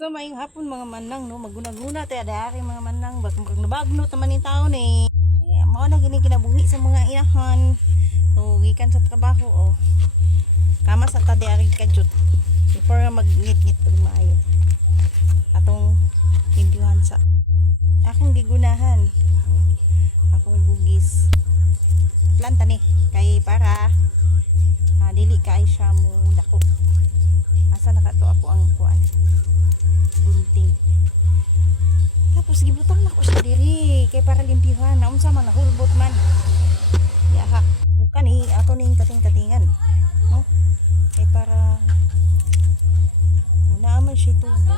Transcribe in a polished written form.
So mayong hapon mga manang no, maguna-guna tayo dari mga manang bak nabagno taman yung taon eh. Mao na gini kinabuhi sa mga inahan. So gikan sa trabaho oh. Kama sa ta dari kadyot. Before magngit-ngit pag maayo. Atong limpyuhan sa akong gigunahan. Akong bugis. Planta ni kay para dili kay siya mo dako. Asa nakato ako ang kuan. Bunting. Tapos gibutang na ko siya diri kay para limpyuhan. Naunsa man nahulbot man. Yaha. So kani ako ning kating-katingan. No? Kay para una man siya tubo.